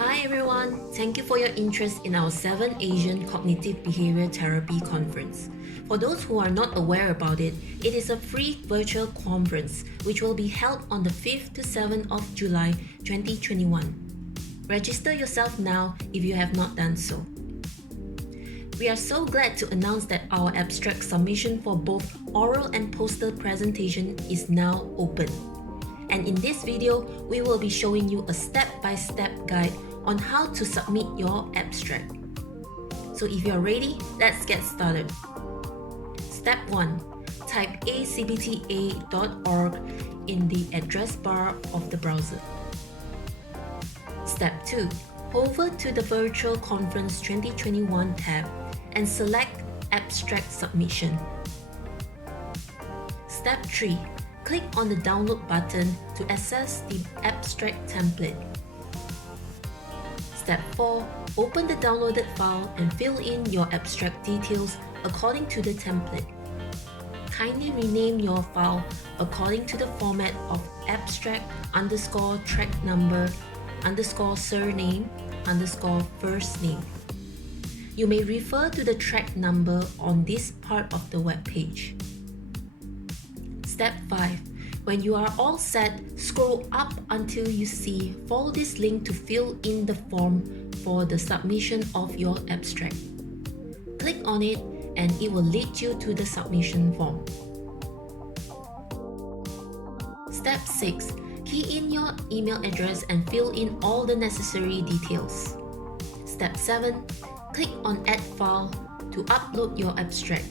Hi everyone, thank you for your interest in our 7th Asian Cognitive Behavior Therapy Conference. For those who are not aware about it, it is a free virtual conference which will be held on the 5th to 7th of July 2021. Register yourself now if you have not done so. We are so glad to announce that our abstract submission for both oral and poster presentation is now open. And in this video, we will be showing you a step-by-step guide on how to submit your abstract. So if you're ready, let's get started. Step 1. Type acbta.org in the address bar of the browser. Step 2. Hover to the Virtual Conference 2021 tab and select Abstract Submission. Step 3. Click on the download button to access the abstract template. Step 4. Open the downloaded file and fill in your abstract details according to the template. Kindly rename your file according to the format of abstract_track number_surname_first name. You may refer to the track number on this part of the web page. Step 5. When you are all set, scroll up until you see follow this link to fill in the form for the submission of your abstract. Click on it and it will lead you to the submission form. Step 6. Key in your email address and fill in all the necessary details. Step 7. Click on Add File to upload your abstract.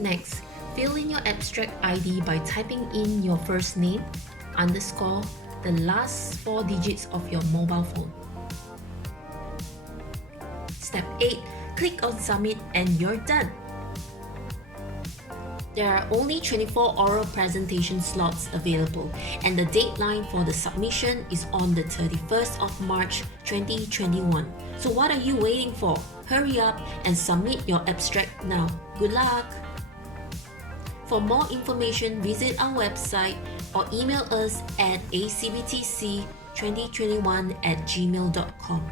Next, fill in your abstract ID by typing in your first name, underscore, the last 4 digits of your mobile phone. Step 8. Click on Submit and you're done. There are only 24 oral presentation slots available, and the deadline for the submission is on the 31st of March 2021. So what are you waiting for? Hurry up and submit your abstract now. Good luck! For more information, visit our website or email us at acbtc2021@gmail.com.